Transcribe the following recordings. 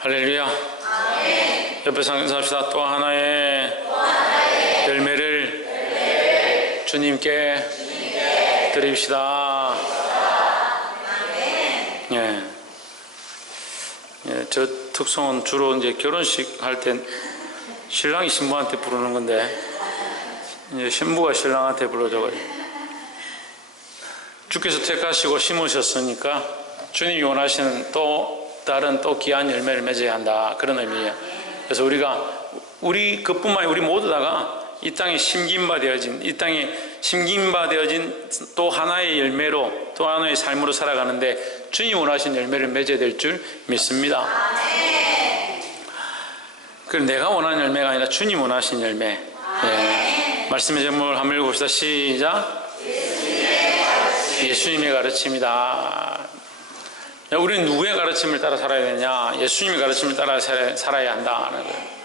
할렐루야. 아멘. 옆에 상상합시다. 또 하나의 열매를 주님께 드립시다. 예. 예, 저 특성은 주로 이제 결혼식 할 때 신랑이 신부한테 부르는 건데, 이제 신부가 신랑한테 불러줘가지고, 주께서 택하시고 심으셨으니까 주님이 원하시는 또 다른 또 귀한 열매를 맺어야 한다, 그런 의미예요. 그래서 우리 그뿐만 아니라 우리 모두 다가 이 땅에 심김바 되어진 또 하나의 열매로, 또 하나의 삶으로 살아가는데 주님 원하신 열매를 맺어야 될 줄 믿습니다. 그럼 내가 원하는 열매가 아니라 주님 원하신 열매. 예. 말씀의 제목을 한번 읽어봅시다. 시작. 예수님의 가르침이다. 우리는 누구의 가르침을 따라 살아야 되냐? 예수님의 가르침을 따라 살아야 한다는 거예요.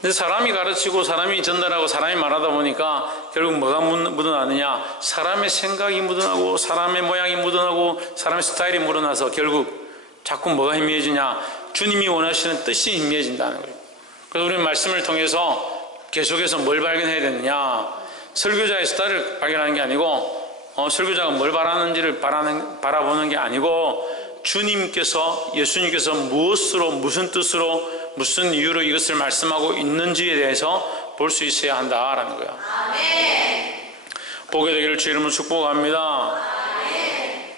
근데 사람이 가르치고 사람이 전달하고 사람이 말하다 보니까 결국 뭐가 묻어나느냐? 사람의 생각이 묻어나고 사람의 모양이 묻어나고 사람의 스타일이 묻어나서 결국 자꾸 뭐가 희미해지냐? 주님이 원하시는 뜻이 희미해진다는 거예요. 그래서 우리는 말씀을 통해서 계속해서 뭘 발견해야 되느냐? 설교자의 스타일을 발견하는 게 아니고, 설교자가 뭘 바라는지를 바라보는 게 아니고, 예수님께서 무엇으로, 무슨 뜻으로, 무슨 이유로 이것을 말씀하고 있는지에 대해서 볼 수 있어야 한다라는 거예요. 아멘. 보게 되기를 주 이름으로 축복합니다. 아멘.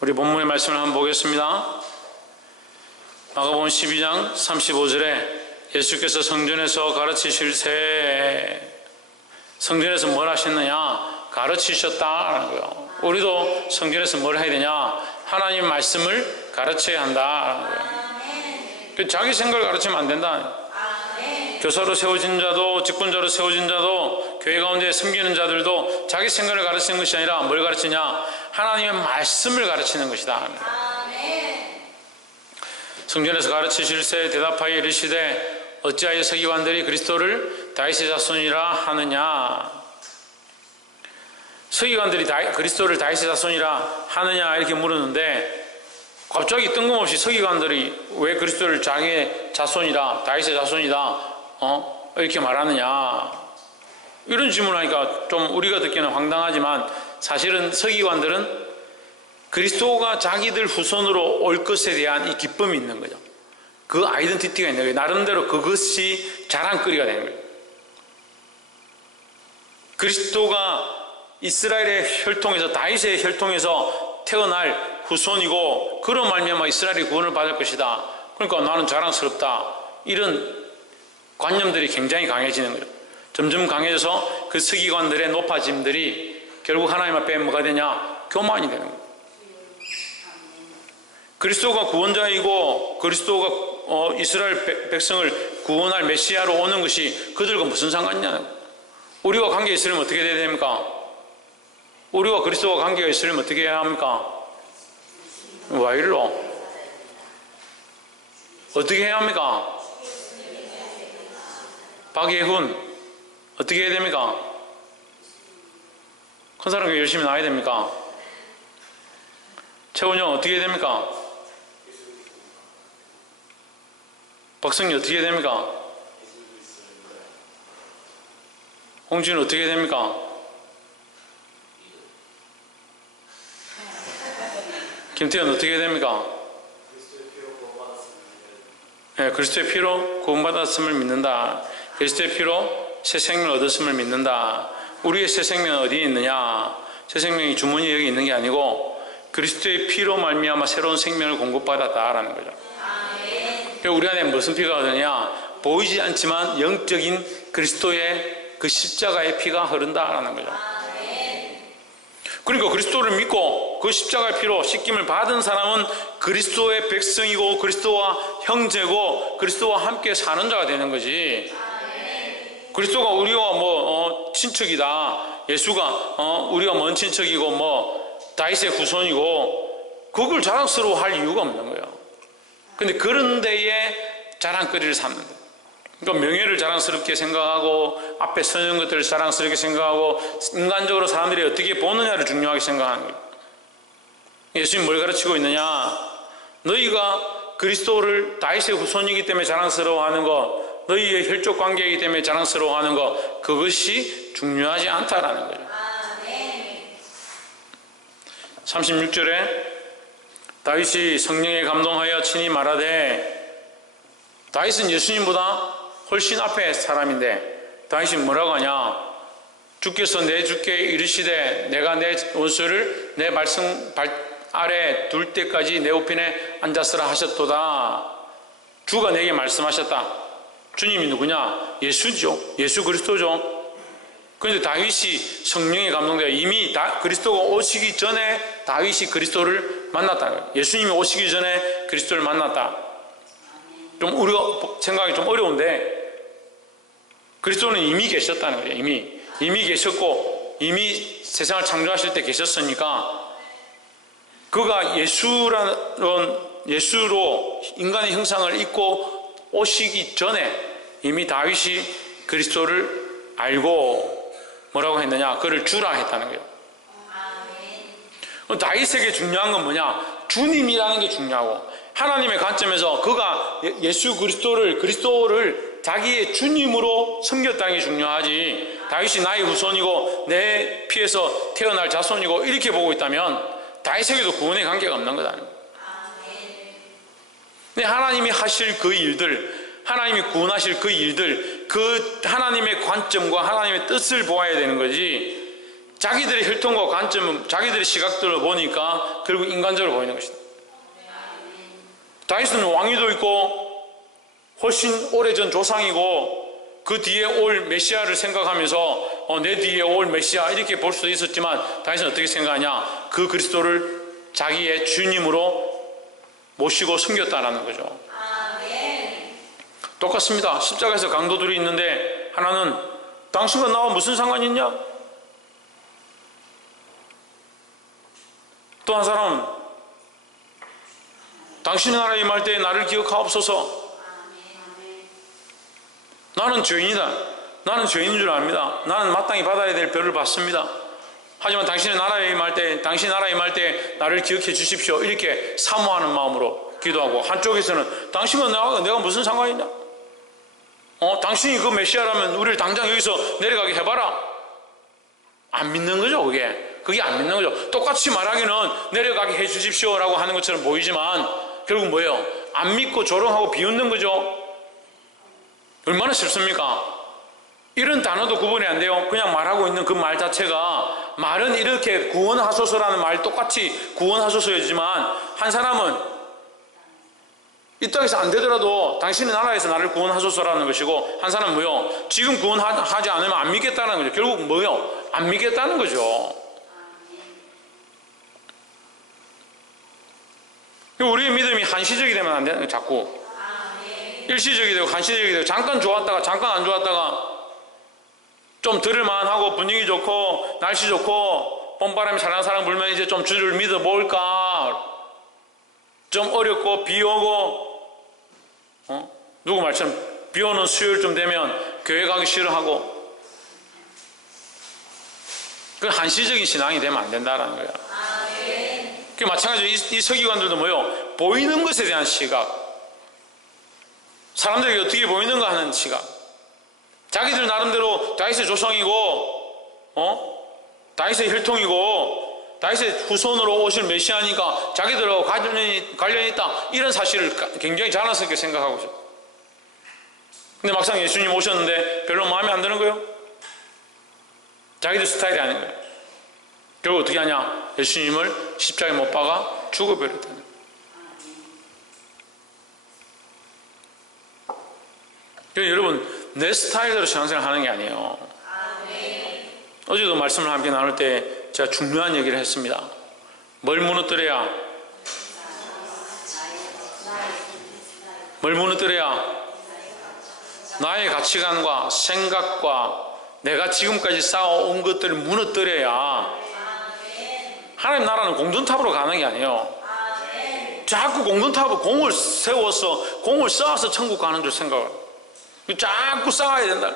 우리 본문의 말씀을 한번 보겠습니다. 마가복음 12장 35절에 예수께서 성전에서 가르치실새, 성전에서 뭘 하셨느냐? 가르치셨다라는 거예요. 우리도 성전에서 뭘 해야 되냐? 하나님 말씀을 가르쳐야 한다라는 거예요. 자기 생각을 가르치면 안 된다. 교사로 세워진 자도, 직분자로 세워진 자도, 교회 가운데 섬기는 자들도 자기 생각을 가르치는 것이 아니라 뭘 가르치냐? 하나님의 말씀을 가르치는 것이다. 성전에서 가르치실새 대답하여 이르시되 어찌하여 서기관들이 그리스도를 다윗의 자손이라 하느냐? 서기관들이 그리스도를 다윗의 자손이라 하느냐 이렇게 물었는데, 갑자기 뜬금없이 서기관들이 왜 그리스도를 자기의 자손이다, 다윗의 자손이다 이렇게 말하느냐, 이런 질문하니까 좀 우리가 듣기는 황당하지만 사실은 서기관들은 그리스도가 자기들 후손으로 올 것에 대한 이 기쁨이 있는 거죠. 그 아이덴티티가 있는 거예요. 나름대로 그것이 자랑거리가 되는 거예요. 그리스도가 이스라엘의 혈통에서, 다윗의 혈통에서 태어날 후손이고 그런 말미암아 이스라엘이 구원을 받을 것이다. 그러니까 나는 자랑스럽다. 이런 관념들이 굉장히 강해지는 거예요. 점점 강해져서 그 서기관들의 높아짐들이 결국 하나님 앞에 뭐가 되냐? 교만이 되는 거예요. 그리스도가 구원자이고 그리스도가 이스라엘 백성을 구원할 메시아로 오는 것이 그들과 무슨 상관이냐? 우리와 관계 있으려면 어떻게 해야 됩니까? 우리와 그리스도와 관계가 있으려면 어떻게 해야 합니까? 와 일로 어떻게 해야 합니까? 박예훈 어떻게 해야 됩니까? 큰 사람 열심히 나와야 됩니까? 최훈영 어떻게 해야 됩니까? 박성희 어떻게 해야 됩니까? 홍준 어떻게 해야 됩니까? 김태현 어떻게 해야 됩니까? 네, 그리스도의 피로 구원받았음을 믿는다. 그리스도의 피로 새 생명을 얻었음을 믿는다. 우리의 새 생명은 어디에 있느냐? 새 생명이 주머니에 여기 있는 게 아니고 그리스도의 피로 말미암아 새로운 생명을 공급받았다라는 거죠. 그러니까 우리 안에 무슨 피가 흐르냐? 보이지 않지만 영적인 그리스도의 그 십자가의 피가 흐른다라는 거죠. 그러니까 그리스도를 믿고 그 십자가의 피로 씻김을 받은 사람은 그리스도의 백성이고 그리스도와 형제고 그리스도와 함께 사는 자가 되는 거지. 그리스도가 우리와 친척이다. 예수가 우리가 먼 친척이고 다윗의 후손이고 그걸 자랑스러워할 이유가 없는 거예요. 근데 그런 데에 자랑거리를 삼는 거예요. 그러니까 명예를 자랑스럽게 생각하고 앞에 서는 것들을 자랑스럽게 생각하고 인간적으로 사람들이 어떻게 보느냐를 중요하게 생각하는 거예요. 예수님 뭘 가르치고 있느냐? 너희가 그리스도를 다윗의 후손이기 때문에 자랑스러워하는 것, 너희의 혈족 관계이기 때문에 자랑스러워하는 것, 그것이 중요하지 않다라는 거죠. 36절에 다윗이 성령에 감동하여 친히 말하되, 다윗은 예수님보다 훨씬 앞에 사람인데 다윗이 뭐라고 하냐? 주께서 내 주께 이르시되 내가 내 원수를 내 발등 아래 둘 때까지 내 우편에 앉았으라 하셨도다. 주가 내게 말씀하셨다. 주님이 누구냐? 예수죠. 예수 그리스도죠. 그런데 다윗이 성령에 감동되어 이미 그리스도가 오시기 전에 다윗이 그리스도를 만났다. 예수님이 오시기 전에 그리스도를 만났다. 좀 우리가 생각이 좀 어려운데 그리스도는 이미 계셨다는 거예요. 이미 계셨고 이미 세상을 창조하실 때 계셨으니까 그가 예수로 인간의 형상을 입고 오시기 전에 이미 다윗이 그리스도를 알고 뭐라고 했느냐? 그를 주라 했다는 거예요. 다윗에게 중요한 건 뭐냐? 주님이라는 게 중요하고 하나님의 관점에서 그가 예수 그리스도를 자기의 주님으로 섬겼다는 게 중요하지, 다윗이 나의 후손이고 내 피에서 태어날 자손이고 이렇게 보고 있다면 다윗에게도 구원의 관계가 없는 거다. 근데 하나님이 하실 그 일들, 하나님이 구원하실 그 일들, 그 하나님의 관점과 하나님의 뜻을 보아야 되는 거지, 자기들의 혈통과 관점은 자기들의 시각들을 보니까 결국 인간적으로 보이는 것이다. 다윗은 왕위도 있고 훨씬 오래전 조상이고 그 뒤에 올 메시아를 생각하면서 내 뒤에 올 메시아 이렇게 볼 수도 있었지만 다윗은 어떻게 생각하냐? 그 그리스도를 자기의 주님으로 모시고 섬겼다라는 거죠. 똑같습니다. 십자가에서 강도들이 있는데 하나는 당신과 나와 무슨 상관이 있냐? 또 한 사람은 당신의 나라에 임할 때 나를 기억하옵소서. 나는 죄인이다. 나는 죄인인 줄 압니다. 나는 마땅히 받아야 될 벌을 받습니다. 하지만 당신의 나라에 임할 때, 당신 나라에 임할 때 나를 기억해 주십시오. 이렇게 사모하는 마음으로 기도하고, 한쪽에서는 당신과 내가 무슨 상관이냐? 당신이 그 메시아라면 우리를 당장 여기서 내려가게 해봐라. 안 믿는 거죠, 그게 안 믿는 거죠. 똑같이 말하기는 내려가게 해 주십시오라고 하는 것처럼 보이지만 결국 뭐예요? 안 믿고 조롱하고 비웃는 거죠. 얼마나 싫습니까? 이런 단어도 구분이 안 돼요. 그냥 말하고 있는 그 말 자체가, 말은 이렇게 구원하소서라는 말 똑같이 구원하소서이지만 한 사람은 이 땅에서 안 되더라도 당신의 나라에서 나를 구원하소서라는 것이고, 한 사람은 뭐요? 지금 구원하지 않으면 안 믿겠다는 거죠. 결국 뭐요? 안 믿겠다는 거죠. 우리의 믿음이 한시적이 되면 안 되는 거예요. 자꾸 일시적이 되고 한시적이 되고, 잠깐 좋았다가 잠깐 안 좋았다가, 좀 들을만하고 분위기 좋고 날씨 좋고 봄바람이 살랑살랑 불면 이제 좀 주를 믿어볼까, 좀 어렵고 비 오고 누구 말처럼 비 오는 수요일쯤 되면 교회 가기 싫어하고, 그 한시적인 신앙이 되면 안 된다라는 거야. 그 마찬가지로 이 서기관들도 뭐요? 보이는 것에 대한 시각, 사람들에게 어떻게 보이는가 하는 시각, 자기들 나름대로 다윗의 조상이고 다윗의 혈통이고 다윗의 후손으로 오실 메시아니까 자기들하고 관련이 있다, 이런 사실을 굉장히 자랑스럽게 생각하고 있어요. 근데 막상 예수님 오셨는데 별로 마음에 안 드는 거예요. 자기들 스타일이 아닌 거예요. 결국 어떻게 하냐? 예수님을 십자가에 못 박아 죽어버렸다는 거예요. 그러니까 여러분, 내 스타일대로 신앙생활 하는 게 아니에요. 어제도 말씀을 함께 나눌 때 제가 중요한 얘기를 했습니다. 뭘 무너뜨려야 나의 가치관과 생각과 내가 지금까지 쌓아온 것들을 무너뜨려야 하나님 나라는 공든탑으로 가는 게 아니에요. 자꾸 공든탑으로 공을 쌓아서 천국 가는 줄 생각을, 자꾸 쌓아야 된다.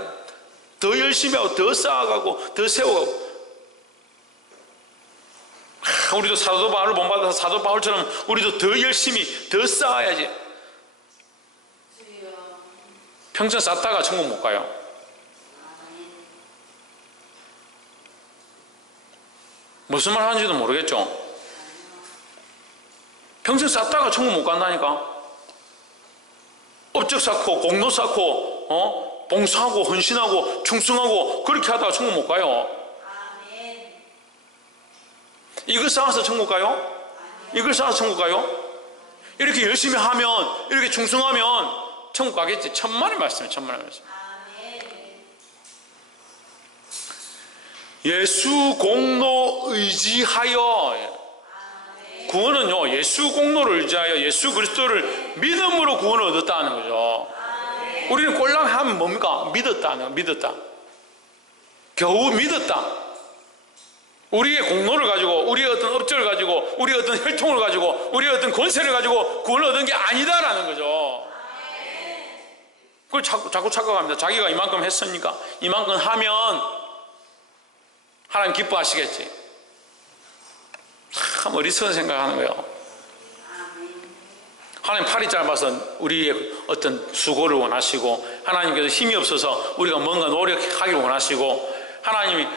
더 열심히 하고 더 쌓아가고 더 세워가고. 우리도 사도 바울을 본받아서 사도 바울처럼 우리도 더 열심히 더 쌓아야지. 평생 쌓다가 천국 못 가요. 무슨 말 하는지도 모르겠죠. 평생 쌓다가 천국 못 간다니까. 업적 쌓고 공로 쌓고 봉사하고 헌신하고 충성하고 그렇게 하다가 천국 못 가요. 이걸 쌓아서 천국 가요? 이걸 쌓아서 천국 가요? 이렇게 열심히 하면, 이렇게 충성하면 천국 가겠지. 천만의 말씀이에요. 천만의 말씀. 예수 공로 의지하여. 구원은요, 예수 공로를 의지하여 예수 그리스도를 믿음으로 구원을 얻었다는 거죠. 우리는 꼴랑 하면 뭡니까? 믿었다는 거. 믿었다. 겨우 믿었다. 우리의 공로를 가지고, 우리의 어떤 업적을 가지고, 우리의 어떤 혈통을 가지고, 우리의 어떤 권세를 가지고 구원을 얻은 게 아니다라는 거죠. 그걸 자꾸 착각합니다. 자기가 이만큼 했으니까 이만큼 하면 하나님 기뻐하시겠지. 참 어리석은 생각하는 거예요. 하나님 팔이 짧아서 우리의 어떤 수고를 원하시고, 하나님께서 힘이 없어서 우리가 뭔가 노력하기를 원하시고, 하나님이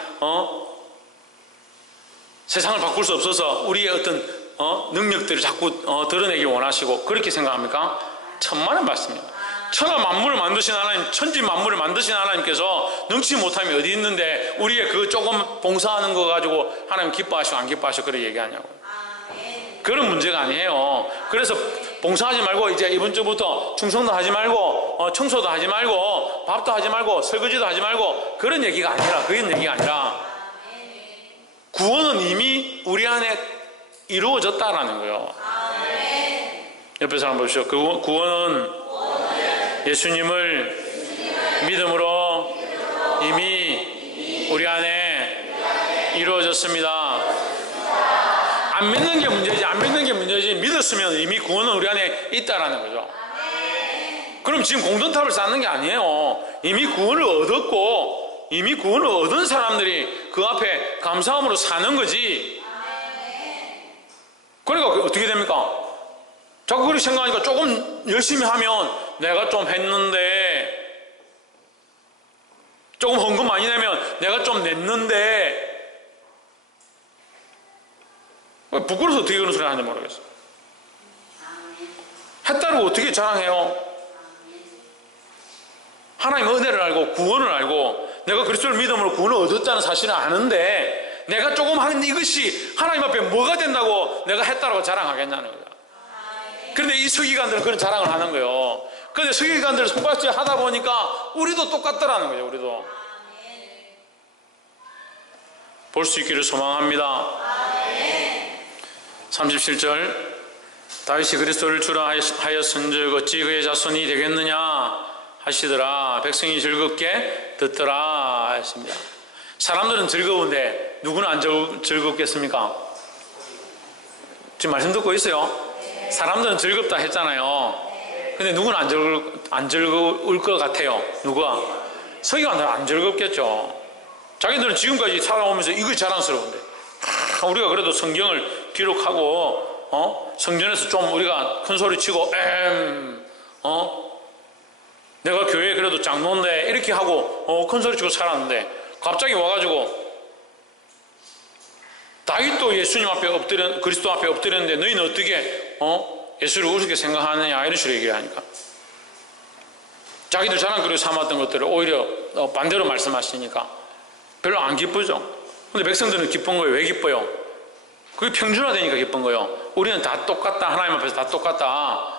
세상을 바꿀 수 없어서 우리의 어떤 능력들을 자꾸 드러내길 원하시고, 그렇게 생각합니까? 천만의 말씀입니다. 천하 만물을 만드신 하나님, 천지 만물을 만드신 하나님께서 능치 못함이 어디 있는데 우리의 그 조금 봉사하는 거 가지고 하나님 기뻐하시고 안 기뻐하시고 그렇게 얘기하냐고. 그런 문제가 아니에요. 그래서 봉사하지 말고 이제 이번 주부터 충성도 하지 말고 청소도 하지 말고 밥도 하지 말고 설거지도 하지 말고 그런 얘기가 아니라, 그런 얘기가 아니라 구원은 이미 우리 안에 이루어졌다라는 거예요. 옆에 사람 보십시오. 그 구원은 예수님을 믿음으로 이미 우리 안에 이루어졌습니다. 안 믿는 게 문제지, 안 믿는 게 문제지, 믿었으면 이미 구원은 우리 안에 있다라는 거죠. 그럼 지금 공든탑을 쌓는 게 아니에요. 이미 구원을 얻었고, 이미 구원을 얻은 사람들이 그 앞에 감사함으로 사는 거지. 그러니까 어떻게 됩니까? 자꾸 그렇게 생각하니까 조금 열심히 하면 내가 좀 했는데, 조금 헌금 많이 내면 내가 좀 냈는데, 부끄러워서 어떻게 그런 소리 하는지 모르겠어요. 했다고 어떻게 자랑해요? 하나님의 은혜를 알고 구원을 알고 내가 그리스도를 믿음으로 구원을 얻었다는 사실을 아는데, 내가 조금 하는 이것이 하나님 앞에 뭐가 된다고 내가 했다고 자랑하겠냐는 거야. 그런데 이 서기관들은 그런 자랑을 하는 거예요. 그런데 서기관들 손바닥질 하다 보니까 우리도 똑같더라는 거죠. 우리도 볼 수 있기를 소망합니다. 37절, 다윗이 그리스도를 주라 하였은즉 어찌 그의 자손이 되겠느냐 하시더라. 백성이 즐겁게 듣더라 했습니다. 사람들은 즐거운데 누구는 안 즐겁겠습니까? 지금 말씀 듣고 있어요? 사람들은 즐겁다 했잖아요. 근데 누구는 안 즐거울 것 같아요? 누가? 서기관들은 안 즐겁겠죠. 자기들은 지금까지 살아오면서 이거 자랑스러운데, 우리가 그래도 성경을 기록하고 성전에서 좀 우리가 큰 소리 치고 내가 교회에 그래도 장로인데 이렇게 하고 큰 소리 치고 살았는데, 갑자기 와가지고 다윗도 예수님 앞에 그리스도 앞에 엎드렸는데 너희는 어떻게 예수를 우습게 생각하느냐, 이런 식으로 얘기하니까 자기들 자랑거리 삼았던 것들을 오히려 반대로 말씀하시니까 별로 안 기쁘죠. 근데 백성들은 기쁜 거예요. 왜 기뻐요? 그게 평준화되니까 기쁜 거예요. 우리는 다 똑같다. 하나님 앞에서 다 똑같다.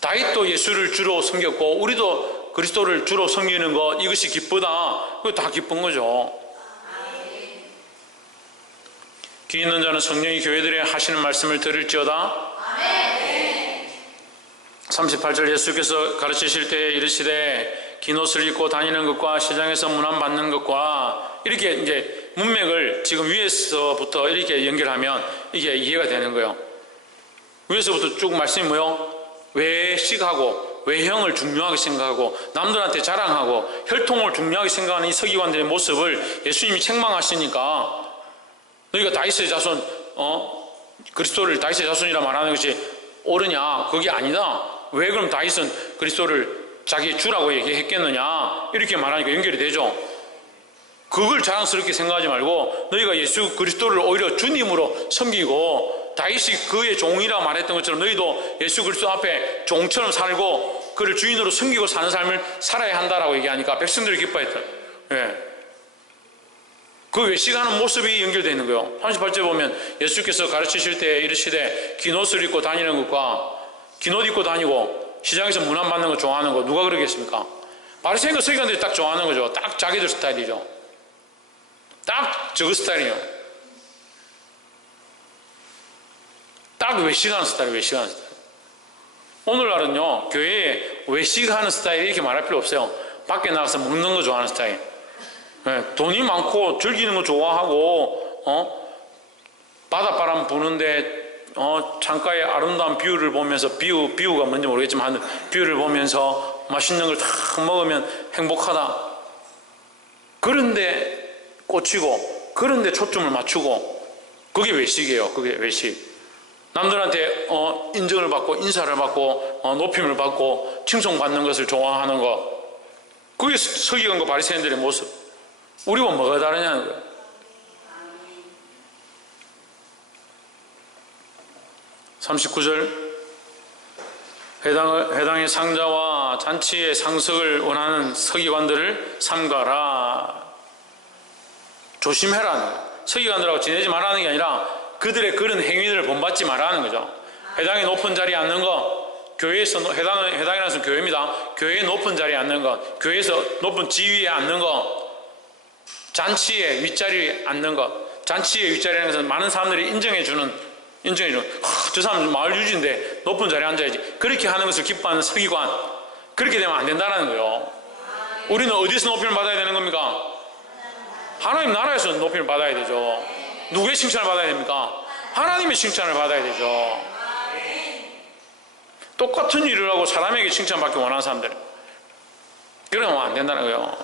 다윗도 예수를 주로 섬겼고 우리도 그리스도를 주로 섬기는 것, 이것이 기쁘다. 그거 다 기쁜 거죠. 귀 있는 자는 성령이 교회들에 하시는 말씀을 들을지어다. 38절, 예수께서 가르치실 때 이르시되 긴 옷을 입고 다니는 것과 시장에서 문안 받는 것과, 이렇게 이제 문맥을 지금 위에서부터 이렇게 연결하면 이게 이해가 되는 거예요. 위에서부터 쭉 말씀이 뭐요? 외식하고 외형을 중요하게 생각하고 남들한테 자랑하고 혈통을 중요하게 생각하는 이 서기관들의 모습을 예수님이 책망하시니까, 너희가 다윗의 자손, 그리스도를 다윗의 자손이라 말하는 것이 옳으냐? 그게 아니다. 왜 그럼 다윗은 그리스도를 자기 주라고 얘기했겠느냐 이렇게 말하니까 연결이 되죠. 그걸 자랑스럽게 생각하지 말고 너희가 예수 그리스도를 오히려 주님으로 섬기고 다윗이 그의 종이라 말했던 것처럼 너희도 예수 그리스도 앞에 종처럼 살고 그를 주인으로 섬기고 사는 삶을 살아야 한다라고 얘기하니까 백성들이 기뻐했던, 그 외식하는 모습이 연결되어 있는 거예요. 38절 보면 예수께서 가르치실 때 이르시되 긴 옷을 입고 다니는 것과 긴 옷 입고 다니고 시장에서 문안 받는 거 좋아하는 거 누가 그러겠습니까? 바리새인과 서기관들이 딱 좋아하는 거죠. 딱 자기들 스타일이죠. 딱 저거 스타일이에요. 딱 외식하는 스타일, 외식하는 스타일. 오늘날은요, 교회에 외식하는 스타일 이렇게 말할 필요 없어요. 밖에 나가서 먹는 거 좋아하는 스타일. 돈이 많고 즐기는 거 좋아하고, 바닷바람 부는데, 창가의 아름다운 뷰를 보면서, 뷰가 뭔지 모르겠지만, 뷰를 보면서 맛있는 걸 다 먹으면 행복하다. 그런데 꽂히고, 그런데 초점을 맞추고, 그게 외식이에요. 그게 외식. 남들한테 인정을 받고 인사를 받고 높임을 받고 칭송받는 것을 좋아하는 것, 그게 서기관과 바리새인들의 모습. 우리와 뭐가 다르냐는 거예요. (39절) 회당의 상자와 잔치의 상석을 원하는 서기관들을 삼가라. 조심해라. 서기관들하고 지내지 말라는 게 아니라 그들의 그런 행위들을 본받지 말라는 거죠. 회당의 높은 자리에 앉는 것, 교회에서 회당이라는 것은 교회입니다. 교회의 높은 자리에 앉는 것, 교회에서 높은 지위에 앉는 것, 잔치의 윗자리에 앉는 것. 잔치의 윗자리라는 것은 많은 사람들이 인정해주는, 저 사람 마을 유지인데 높은 자리에 앉아야지. 그렇게 하는 것을 기뻐하는 서기관. 그렇게 되면 안 된다는 거예요. 우리는 어디서 높임을 받아야 되는 겁니까? 하나님 나라에서 높임을 받아야 되죠. 누구의 칭찬을 받아야 됩니까? 하나님의 칭찬을 받아야 되죠. 똑같은 일을 하고 사람에게 칭찬받기 원하는 사람들, 그러면 안 된다는 거예요.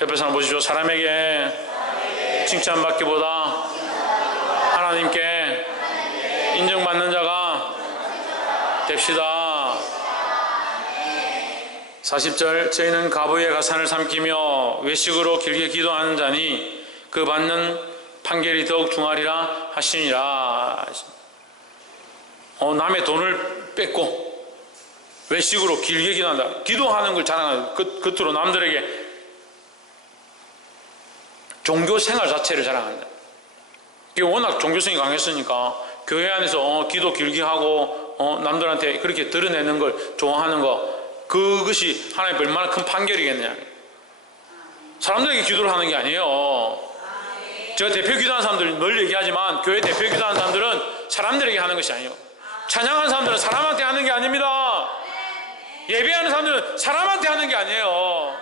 옆에 사람 보시죠. 사람에게 칭찬받기보다 하나님께 인정받는 자가 됩시다. 40절 저희는 가부의 가산을 삼키며 외식으로 길게 기도하는 자니 그 받는 판결이 더욱 중하리라 하시니라. 남의 돈을 뺏고 외식으로 길게 기도한다. 기도하는 걸 자랑하는, 겉으로 남들에게 종교 생활 자체를 자랑한다. 이게 워낙 종교성이 강했으니까 교회 안에서 기도 길게 하고 남들한테 그렇게 드러내는 걸 좋아하는 거, 그것이 하나님 얼마나 큰 판결이겠느냐. 사람들에게 기도를 하는 게 아니에요. 제가 대표 기도하는 사람들 늘 얘기하지만 교회 대표 기도하는 사람들은 사람들에게 하는 것이 아니에요. 찬양하는 사람들은 사람한테 하는 게 아닙니다. 예배하는 사람들은 사람한테 하는 게 아니에요.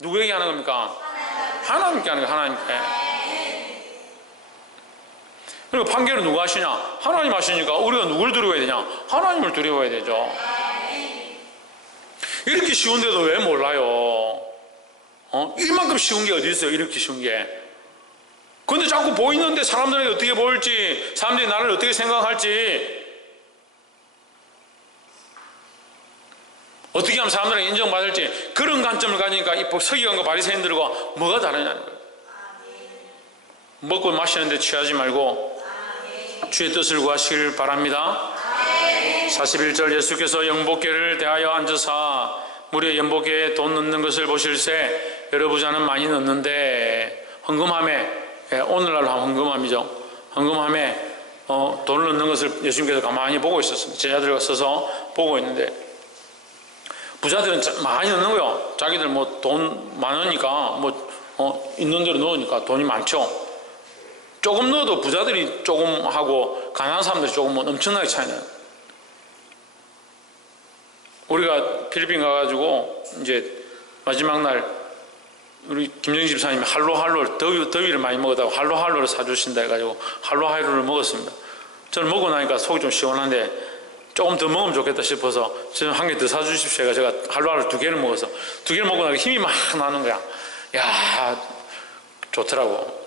누구에게 하는 겁니까? 하나님께 하는 거예요. 하나님께. 그리고 판결은 누가 하시냐? 하나님 하시니까 우리가 누굴 두려워야 되냐? 하나님을 두려워야 되죠. 이렇게 쉬운데도 왜 몰라요? 이만큼 쉬운 게 어디 있어요? 이렇게 쉬운 게. 근데 자꾸 보이는데 사람들에게 어떻게 보일지, 사람들이 나를 어떻게 생각할지, 어떻게 하면 사람들에게 인정받을지, 그런 관점을 가지니까 이 서기관과 바리새인들과 뭐가 다르냐는 거예요. 먹고 마시는데 취하지 말고 주의 뜻을 구하시길 바랍니다. 41절 예수께서 영복계를 대하여 앉으사 무리의 연복계에 돈 넣는 것을 보실새 여러 부자는 많이 넣는데 헌금함에, 오늘날 헌금함이죠. 헌금함에 돈을 넣는 것을 예수님께서 가만히 보고 있었습니다. 제자들과 서서 보고 있는데 부자들은 많이 넣는 거예요. 자기들 뭐 돈 많으니까 있는 대로 넣으니까 돈이 많죠. 조금 넣어도 부자들이 조금 하고 가난한 사람들이 조금은 엄청나게 차이 나요. 우리가 필리핀 가가지고 이제 마지막 날 우리 김정희 집사님이 할로할로 더위를 많이 먹었다고 할로할로를 사주신다 해가지고 할로할로를 먹었습니다. 저는 먹고 나니까 속이 좀 시원한데 조금 더 먹으면 좋겠다 싶어서 저는 한 개 더 사주십시오. 제가 할로할로 2개를 먹어서 2개를 먹고 나니까 힘이 막 나는 거야. 야, 좋더라고.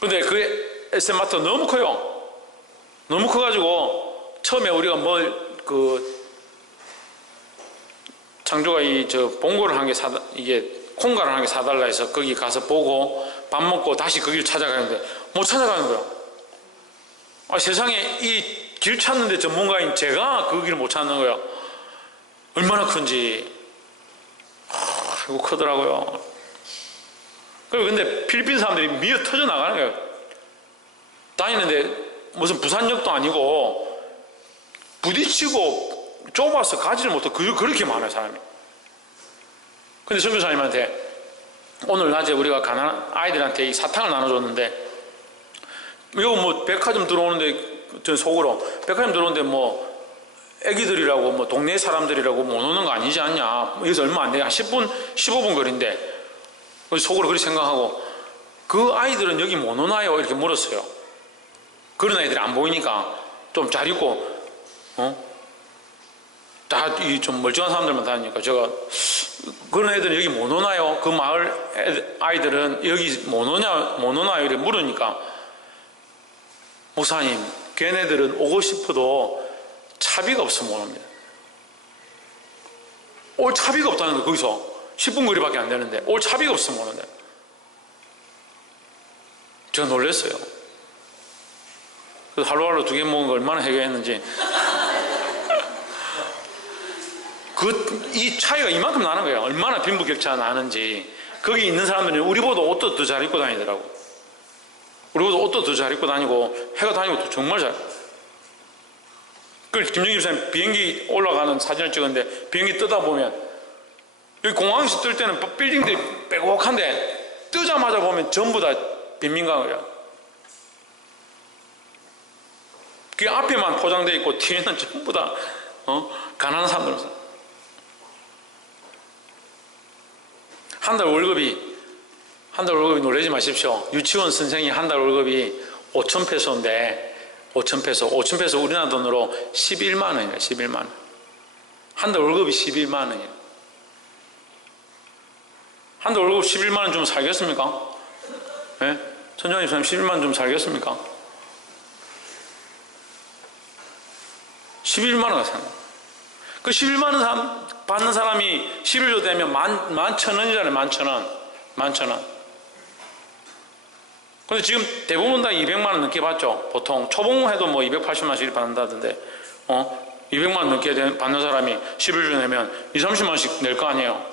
근데 그 에스마토 너무 커요. 너무 커가지고 처음에 우리가 창조가 봉고를 한 개 이게 콩가를 한 개 사달라 해서 거기 가서 보고 밥 먹고 다시 거기를 찾아가는데 못 찾아가는 거야. 세상에 이 길 찾는데 전문가인 제가 그 길을 못 찾는 거야. 얼마나 큰지. 이거 크더라고요. 근데 필리핀 사람들이 미어 터져 나가는 거예요. 다니는데 무슨 부산역도 아니고 부딪히고 좁아서 가지를 못하고 그렇게 많아요, 사람이. 근데 선교사님한테 오늘 낮에 우리가 가난한 아이들한테 이 사탕을 나눠줬는데, 이거 백화점 들어오는데, 저 속으로 백화점 들어오는데 애기들이라고 동네 사람들이라고 못 오는 거 아니지 않냐. 여기서 얼마 안 돼. 한 10분, 15분 거리인데, 속으로 그렇게 생각하고, 그 아이들은 여기 못 오나요? 이렇게 물었어요. 그런 아이들이 안 보이니까 좀 잘 있고, 다 좀 멀쩡한 사람들만 다니니까 제가, 그런 애들은 여기 못 오나요? 그 마을 아이들은 여기 못 오나요? 이렇게 물으니까, 목사님, 걔네들은 오고 싶어도 차비가 없으면 못 옵니다. 올 차비가 없다는 거예요. 거기서 10분 거리밖에 안 되는데 올 차비가 없으면 못 온다. 제가 놀랐어요. 그래서 할로알로 2개 먹은 거 얼마나 해결했는지. 이 차이가 이만큼 나는 거예요. 얼마나 빈부격차가 나는지. 거기 있는 사람들은 우리보다 옷도 더 잘 입고 다니더라고. 우리보다 옷도 더 잘 입고 다니고 해가 다니고 정말 잘. 김정일 집사님 비행기 올라가는 사진을 찍었는데, 비행기 뜨다 보면 여기 공항에서 뜰 때는 빌딩들이 빼곡한데 뜨자마자 보면 전부 다 빈민가예요. 그 앞에만 포장되어 있고 뒤에는 전부 다 가난한 사람들. 한 달 월급이 놀라지 마십시오. 유치원 선생이 한 달 월급이 5,000페소인데 5,000페소 우리나라 돈으로 11만 원이에요. 11만 원. 한 달 월급이 11만 원이에요. 한 달 월급 11만 원 좀 살겠습니까? 예? 천정희 선생님 11만 원 좀 살겠습니까? 11만 원 사는. 그 11만 원 받는 사람이 11조 되면 11,000원이잖아요. 11,000원. 근데 지금 대부분 다 200만 원 넘게 받죠. 보통 초봉해도 280만 원씩 받는다던데, 200만 원 넘게 받는 사람이 11조 내면 20-30만 원씩 낼 거 아니에요.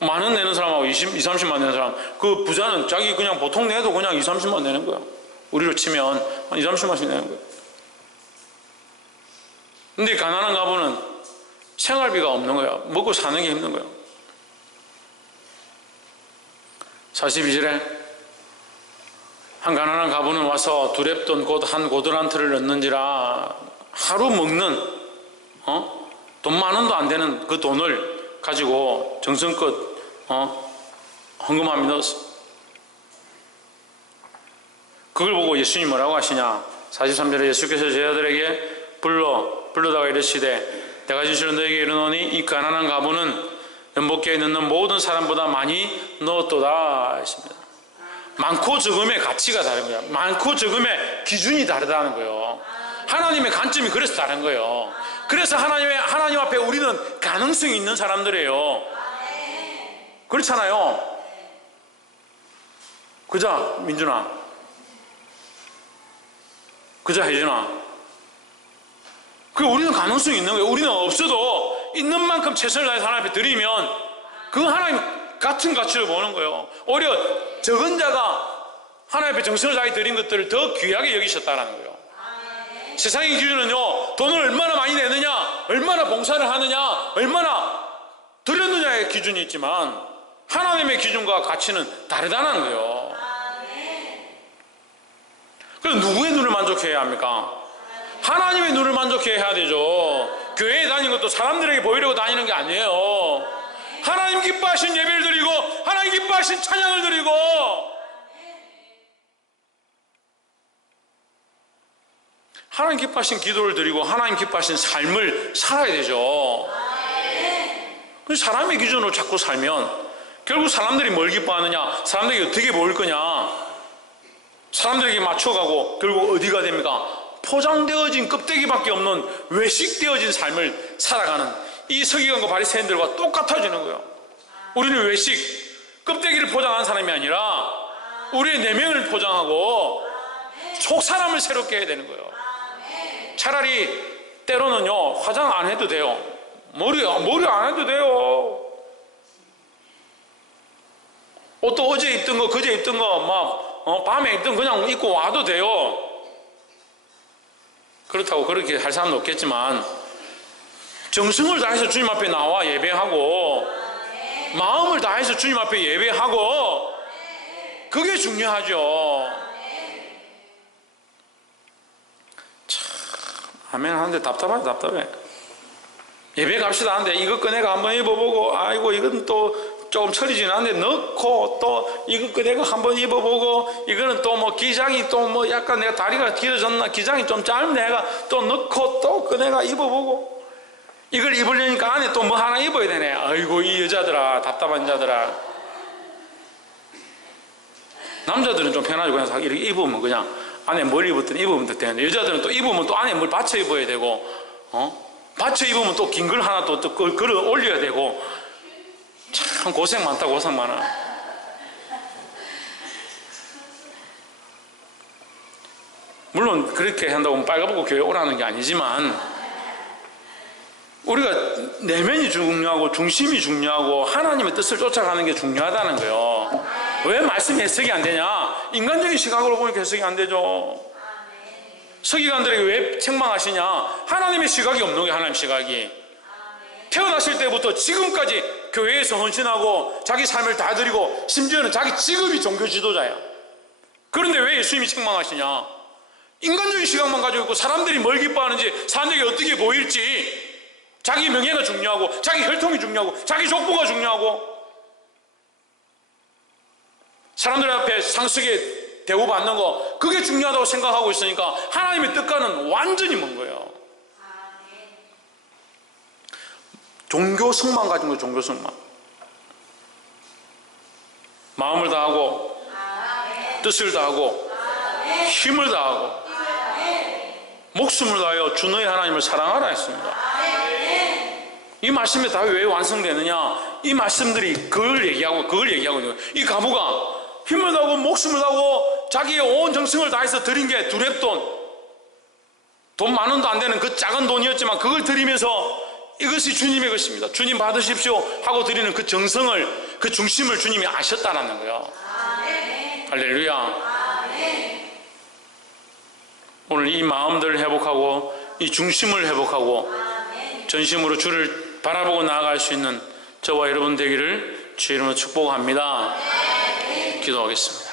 만 원 내는 사람하고 20-30만 원 내는 사람, 그 부자는 자기 그냥 보통 내도 그냥 20-30만 원 내는 거야. 우리로 치면 한 20-30만 원씩 내는 거야. 근데 가난한 가부는 생활비가 없는 거야. 먹고 사는 게 힘든 거야. 42절에 한 가난한 가부는 와서 두렙돈 곧 한 고드란트를 넣는지라. 하루 먹는 돈 만 원도 안 되는 그 돈을 가지고 정성껏 헌금함에 넣었어. 그걸 보고 예수님이 뭐라고 하시냐. 43절에 예수께서 제자들에게 불러다가 이르시되 내가 진실로 너에게 이르노니 이 가난한 가부는 연복계에 넣는 모든 사람보다 많이 넣었도다 했습니다. 많고 적음의 가치가 다른 거예요. 많고 적음의 기준이 다르다는 거예요. 하나님의 관점이 그래서 다른 거예요. 그래서 하나님 앞에 우리는 가능성이 있는 사람들이에요. 그렇잖아요. 그자 민준아, 그자 혜진아. 우리는 가능성이 있는 거예요. 우리는 없어도 있는 만큼 최선을 다해서 하나님 앞에 드리면 그 하나님 같은 가치를 보는 거예요. 오히려 적은 자가 하나님 앞에 정성을 다해 드린 것들을 더 귀하게 여기셨다는 거예요. 세상의 기준은요, 돈을 얼마나 많이 내느냐, 얼마나 봉사를 하느냐, 얼마나 드렸느냐의 기준이 있지만 하나님의 기준과 가치는 다르다는 거예요. 그래서 누구의 눈을 만족해야 합니까? 하나님의 눈을 만족해야 되죠. 교회에 다니는 것도 사람들에게 보이려고 다니는 게 아니에요. 하나님 기뻐하신 예배를 드리고 하나님 기뻐하신 찬양을 드리고 하나님 기뻐하신 기도를 드리고 하나님 기뻐하신 삶을 살아야 되죠. 그래서 사람의 기준으로 자꾸 살면 결국 사람들이 뭘 기뻐하느냐, 사람들이 어떻게 보일 거냐, 사람들에게 맞춰가고 결국 어디가 됩니까? 포장되어진 껍데기밖에 없는 외식되어진 삶을 살아가는 이 서기관과 바리새인들과 똑같아지는 거예요. 우리는 외식, 껍데기를 포장한 사람이 아니라 우리의 내면을 포장하고 속 사람을 새롭게 해야 되는 거예요. 차라리 때로는요, 화장 안 해도 돼요. 머리 안 해도 돼요. 옷도 어제 입던 거, 그제 입던 거, 밤에 입던 거 그냥 입고 와도 돼요. 그렇다고 그렇게 할 사람도 없겠지만, 정성을 다해서 주님 앞에 나와 예배하고, 마음을 다해서 주님 앞에 예배하고, 그게 중요하죠. 참, 아멘 하는데 답답해. 예배 갑시다 하는데 이거 꺼내가 한번 입어보고, 아이고, 이건 또 조금 처리 지났는데 넣고, 또 이거 꺼내가 한번 입어보고, 이거는 또 뭐 기장이 또 뭐 약간 내가 다리가 길어졌나, 기장이 좀 짧네, 내가 또 넣고, 또 꺼내가 입어보고, 이걸 입으려니까 안에 또 뭐 하나 입어야 되네. 아이고, 이 여자들아, 답답한 여자들아. 남자들은 좀 편하죠. 그냥 이렇게 입으면 그냥 안에 뭘 입었든 입으면 되는데, 여자들은 또 입으면 또 안에 뭘 받쳐 입어야 되고, 받쳐 입으면 또 긴 걸 하나 또 걸어 올려야 되고, 참 고생 많다, 고생 많아. 물론 그렇게 한다고 빨가벗고 교회 오라는 게 아니지만, 우리가 내면이 중요하고 중심이 중요하고 하나님의 뜻을 쫓아가는 게 중요하다는 거예요. 왜 말씀이 해석이 안 되냐? 인간적인 시각으로 보니까 해석이 안 되죠. 서기관들에게 왜 책망하시냐? 하나님의 시각이 없는 거예요. 하나님 시각이. 태어나실 때부터 지금까지 교회에서 헌신하고 자기 삶을 다 드리고 심지어는 자기 직업이 종교 지도자예요. 그런데 왜 예수님이 책망하시냐? 인간적인 시각만 가지고 있고 사람들이 뭘 기뻐하는지, 사람들에게 어떻게 보일지, 자기 명예가 중요하고 자기 혈통이 중요하고 자기 족보가 중요하고 사람들 앞에 상식에 대우받는 거, 그게 중요하다고 생각하고 있으니까 하나님의 뜻과는 완전히 먼 거예요. 종교성만 가진 거예요. 종교성만. 마음을 다하고 뜻을 다하고 힘을 다하고 목숨을 다하여 주 너의 하나님을 사랑하라 했습니다. 이 말씀이 다 왜 완성되느냐? 이 말씀들이 그걸 얘기하고 있는 거예요. 이 가부가 힘을 다하고 목숨을 다하고 자기의 온 정성을 다해서 드린 게 두렙돈, 돈 만 원도 안 되는 그 작은 돈이었지만 그걸 드리면서 이것이 주님의 것입니다, 주님 받으십시오 하고 드리는 그 정성을, 그 중심을 주님이 아셨다는 거예요. 할렐루야. 오늘 이 마음들을 회복하고 이 중심을 회복하고 전심으로 주를 바라보고 나아갈 수 있는 저와 여러분 되기를 주의 이름으로 축복합니다. 기도하겠습니다.